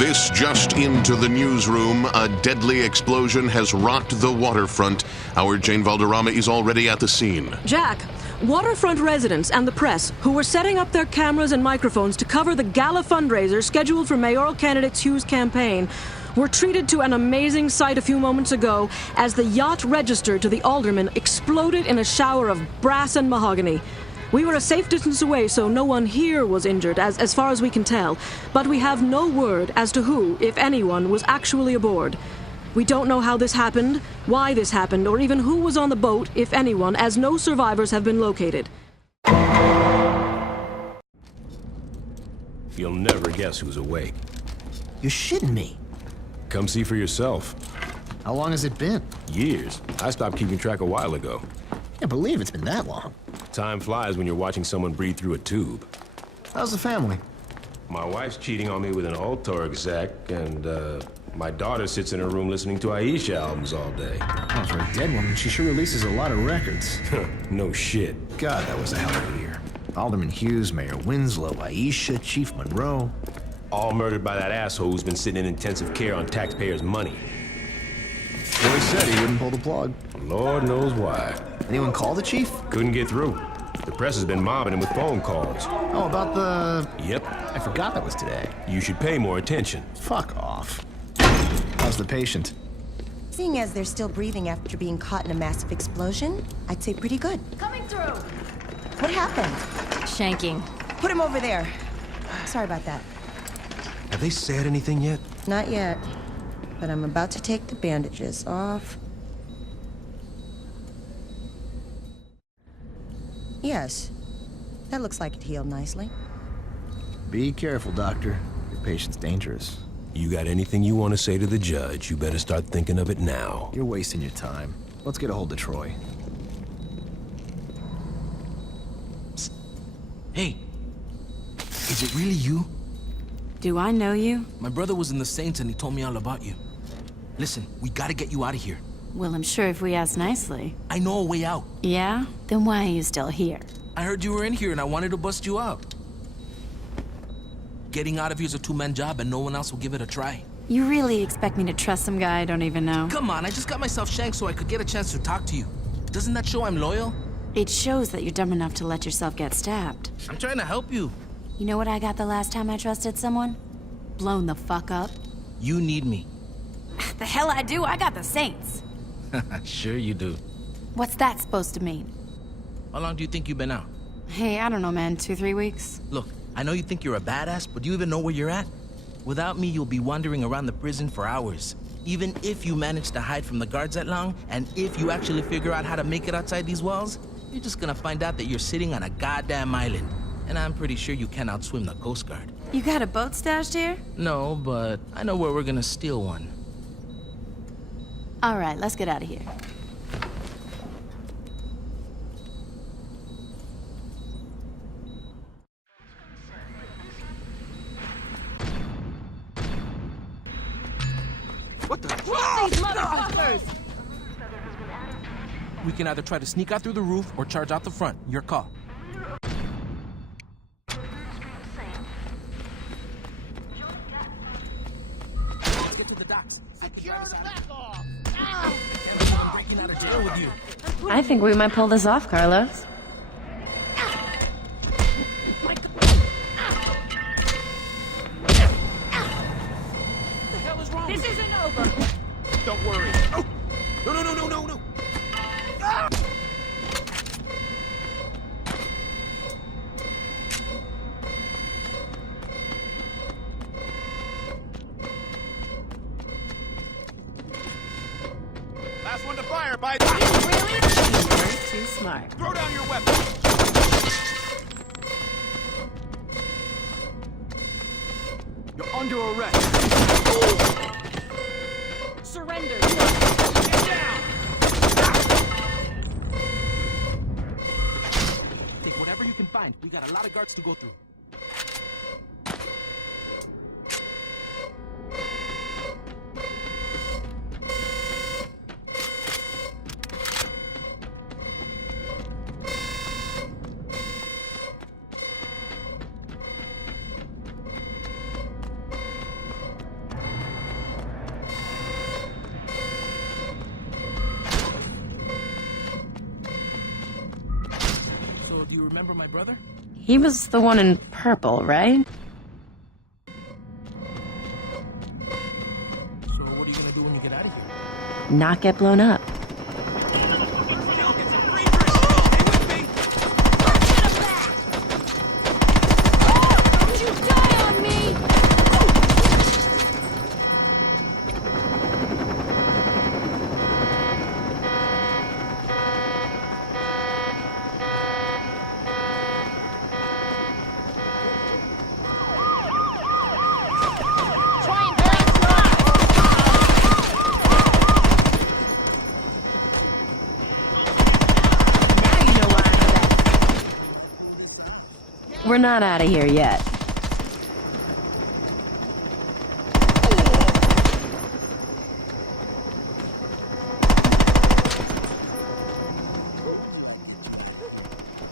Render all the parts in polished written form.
This just into the newsroom. A deadly explosion has rocked the waterfront. Our Jane Valderrama is already at the scene. Jack, waterfront residents and the press, who were setting up their cameras and microphones to cover the gala fundraiser scheduled for mayoral candidate Hugh's campaign, were treated to an amazing sight a few moments ago as the yacht registered to the alderman exploded in a shower of brass and mahogany. We were a safe distance away, so no one here was injured, as far as we can tell. But we have no word as to who, if anyone, was actually aboard. We don't know how this happened, why this happened, or even who was on the boat, if anyone, as no survivors have been located. You'll never guess who's awake. You're shitting me. Come see for yourself. How long has it been? Years. I stopped keeping track a while ago. Can't believe it's been that long. Time flies when you're watching someone breathe through a tube. How's the family? My wife's cheating on me with an Ultor exec, and my daughter sits in her room listening to Aisha albums all day. Oh, for a dead woman, she sure releases a lot of records. No shit. God, that was a hell of a year. Alderman Hughes, Mayor Winslow, Aisha, Chief Monroe. All murdered by that asshole who's been sitting in intensive care on taxpayers' money. Well, he said he wouldn't pull the plug. Lord knows why. Anyone call the chief? Couldn't get through. The press has been mobbing him with phone calls. Oh, about the... Yep. I forgot that was today. You should pay more attention. Fuck off. How's the patient? Seeing as they're still breathing after being caught in a massive explosion, I'd say pretty good. Coming through! What happened? Shanking. Put him over there. Sorry about that. Have they said anything yet? Not yet. But I'm about to take the bandages off. Yes. That looks like it healed nicely. Be careful, Doctor. Your patient's dangerous. You got anything you want to say to the judge, you better start thinking of it now. You're wasting your time. Let's get a hold of Troy. Psst. Hey. Is it really you? Do I know you? My brother was in the Saints and he told me all about you. Listen, we gotta get you out of here. Well, I'm sure if we ask nicely. I know a way out. Yeah? Then why are you still here? I heard you were in here and I wanted to bust you out. Getting out of here is a two-man job and no one else will give it a try. You really expect me to trust some guy I don't even know? Come on, I just got myself shanked so I could get a chance to talk to you. Doesn't that show I'm loyal? It shows that you're dumb enough to let yourself get stabbed. I'm trying to help you. You know what I got the last time I trusted someone? Blown the fuck up. You need me. The hell I do, I got the Saints. Sure you do. What's that supposed to mean? How long do you think you've been out? Hey, I don't know, man, 2-3 weeks? Look, I know you think you're a badass, but do you even know where you're at? Without me, you'll be wandering around the prison for hours. Even if you manage to hide from the guards that long, and if you actually figure out how to make it outside these walls, you're just gonna find out that you're sitting on a goddamn island. And I'm pretty sure you can't outswim the Coast Guard. You got a boat stashed here? No, but I know where we're gonna steal one. All right, let's get out of here. What the? These motherfuckers! We can either try to sneak out through the roof or charge out the front. Your call. Let's get to the docks. Secure the back off! I'm breaking out of jail with you. I think we might pull this off, Carlos. What the hell is wrong? This isn't over! Don't worry. Oh. No. Last one to fire, by Really? You're too smart. Throw down your weapon. You're under arrest. Surrender! Get down. Take whatever you can find. We got a lot of guards to go through. brother? He was the one in purple, right? So what are you gonna do when you get out of here? Not get blown up. Still get some free drinks. Stay with me. Don't you die on me! Try and blast Now you know why I'm back. We're not out of here yet.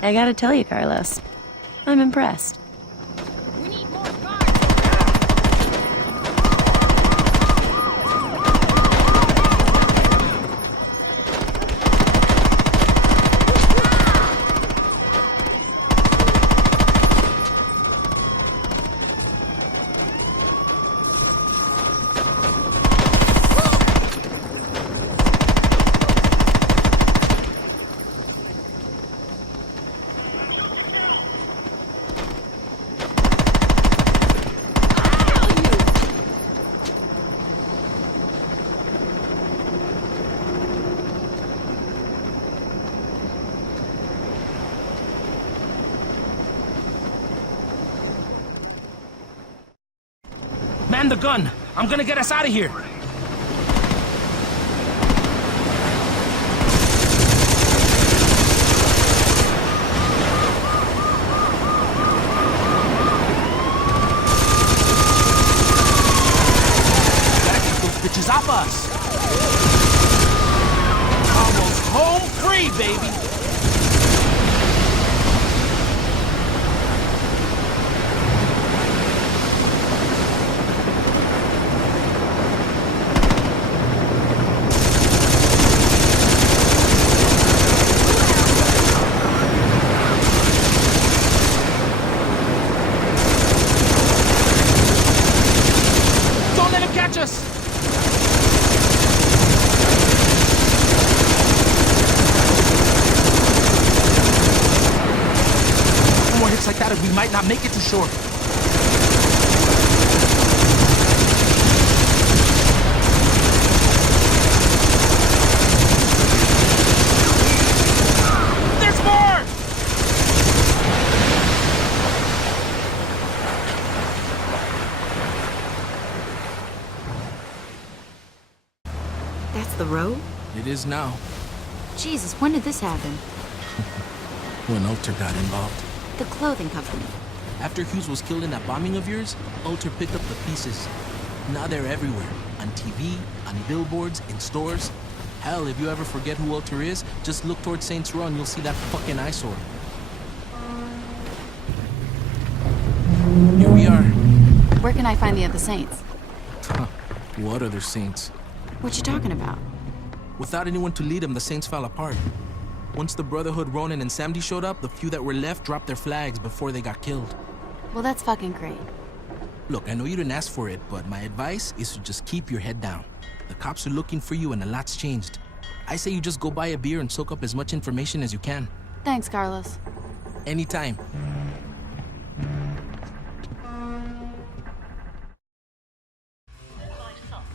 I gotta tell you, Carlos, I'm impressed. We need more guards! Man the gun! I'm gonna get us out of here! Gotta get those bitches off us! Almost home free, baby! Don't let him catch us! More hits like that and we might not make it to shore. There's more! That's the road? It is now. Jesus, when did this happen? When Ultor got involved. The clothing company. After Hughes was killed in that bombing of yours, Ultor picked up the pieces. Now they're everywhere. On TV, on billboards, in stores. Hell, if you ever forget who Ultor is, just look towards Saints Row and you'll see that fucking eyesore. Here we are. Where can I find the other saints? What other Saints? What you talking about? Without anyone to lead them, the Saints fell apart. Once the Brotherhood, Ronan, and Samdi showed up, the few that were left dropped their flags before they got killed. Well, that's fucking great. Look, I know you didn't ask for it, but my advice is to just keep your head down. The cops are looking for you and a lot's changed. I say you just go buy a beer and soak up as much information as you can. Thanks, Carlos. Anytime.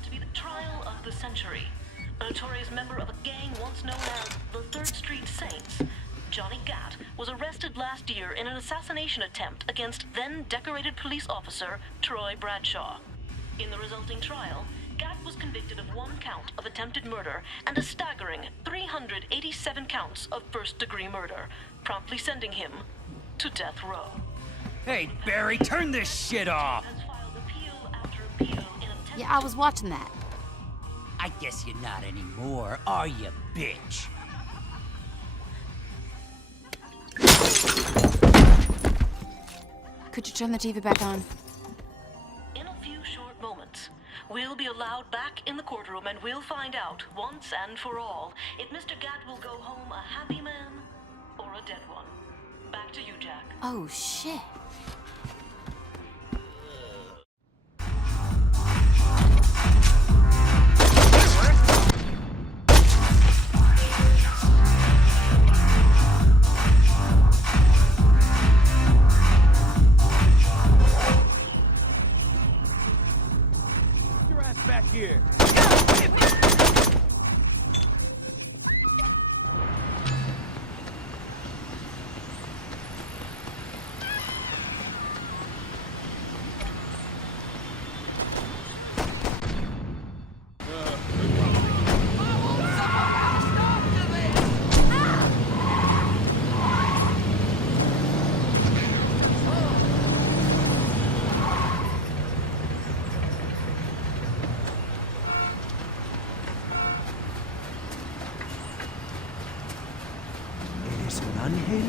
To be the trial of the century. A notorious member of a gang once known as the 3rd Street Saints, Johnny Gatt, was arrested last year in an assassination attempt against then-decorated police officer Troy Bradshaw. In the resulting trial, Gatt was convicted of 1 count of attempted murder and a staggering 387 counts of first-degree murder, promptly sending him to death row. Hey, Barry, turn this shit off! Has filed appeal after appeal in a Yeah, I was watching that. I guess you're not anymore, are you, bitch? Could you turn the TV back on? In a few short moments, we'll be allowed back in the courtroom and we'll find out, once and for all, if Mr. Gatt will go home a happy man or a dead one. Back to you, Jack. Oh, shit. Your ass back here. ¿Eres un ángel?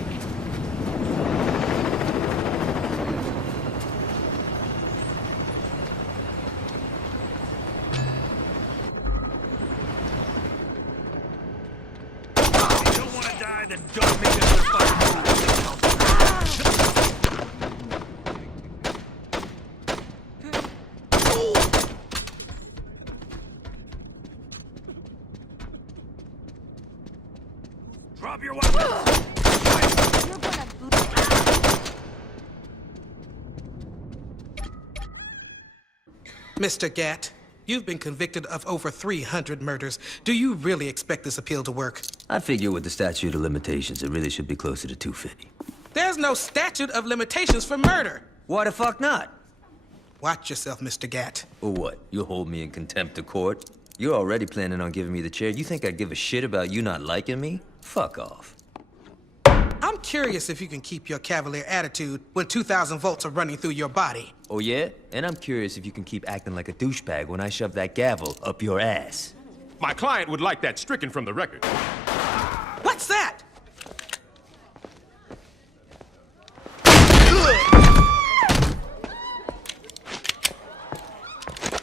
You don't want to die, then don't make it the fucking move. Drop your weapon. Mr. Gatt, you've been convicted of over 300 murders. Do you really expect this appeal to work? I figure with the statute of limitations, it really should be closer to 250. There's no statute of limitations for murder. Why the fuck not? Watch yourself, Mr. Gatt. Or what? You'll hold me in contempt of court? You're already planning on giving me the chair. You think I'd give a shit about you not liking me? Fuck off. I'm curious if you can keep your cavalier attitude when 2,000 volts are running through your body. Oh yeah? And I'm curious if you can keep acting like a douchebag when I shove that gavel up your ass. My client would like that stricken from the record. What's that?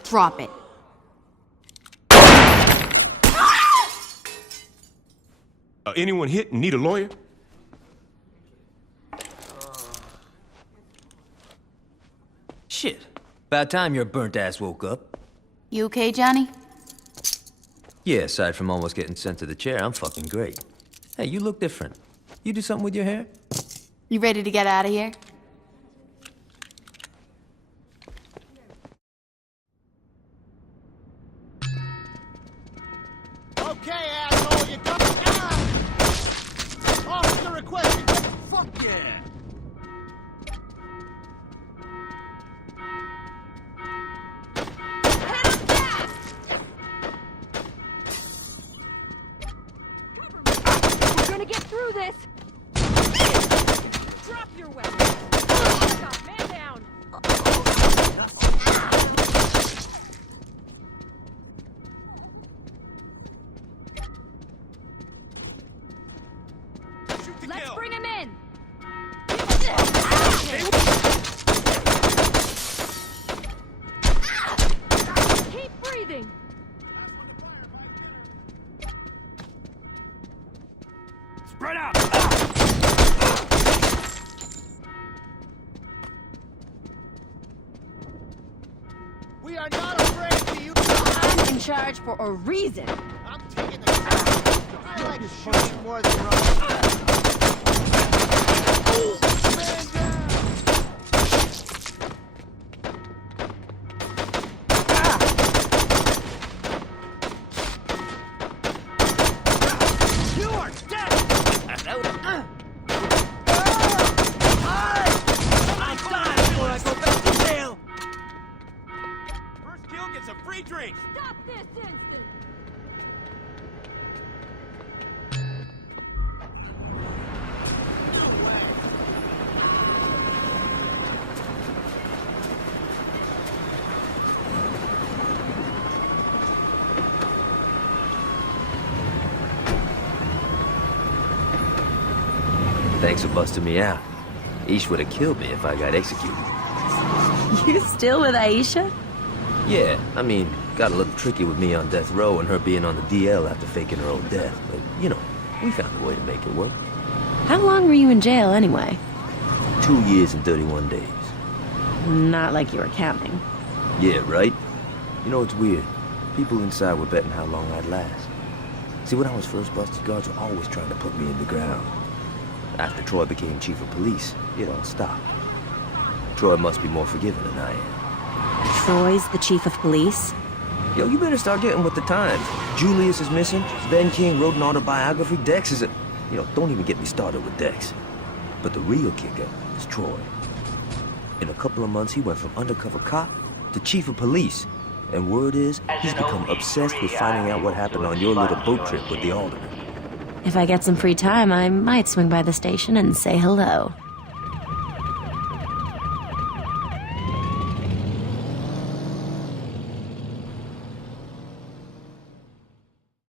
Drop it. Anyone hit and need a lawyer? Shit. About time your burnt ass woke up. You okay, Johnny? Yeah, aside from almost getting sent to the chair, I'm fucking great. Hey, you look different. You do something with your hair? You ready to get out of here? Okay, asshole, you got it down! Officer requesting. Fuck yeah! We're gonna get through this! Drop your weapon! Stop, man down! Let's bring him in! Keep breathing! Spread out! We are not afraid of you. I'm in charge for a reason! I'm taking the count. I like shooting more than running. Man down! You are dead! I'm dying before I go back to jail! First kill gets a free drink! Stop this instant! Thanks for busting me out. Ish would have killed me if I got executed. You still with Aisha? Yeah, I mean, got a little tricky with me on death row and her being on the DL after faking her own death. But, you know, we found a way to make it work. How long were you in jail, anyway? 2 years and 31 days. Not like you were counting. Yeah, right? You know, it's weird. People inside were betting how long I'd last. See, when I was first busted, guards were always trying to put me in the ground. After Troy became chief of police, it all stopped. Troy must be more forgiving than I am. Troy's the chief of police? Yo, you better start getting with the times. Julius is missing. Ben King wrote an autobiography. Dex is a... You know, don't even get me started with Dex. But the real kicker is Troy. In a couple of months, he went from undercover cop to chief of police. And word is, he's become obsessed with finding out what happened on your little boat trip with the alderman. If I get some free time, I might swing by the station and say hello.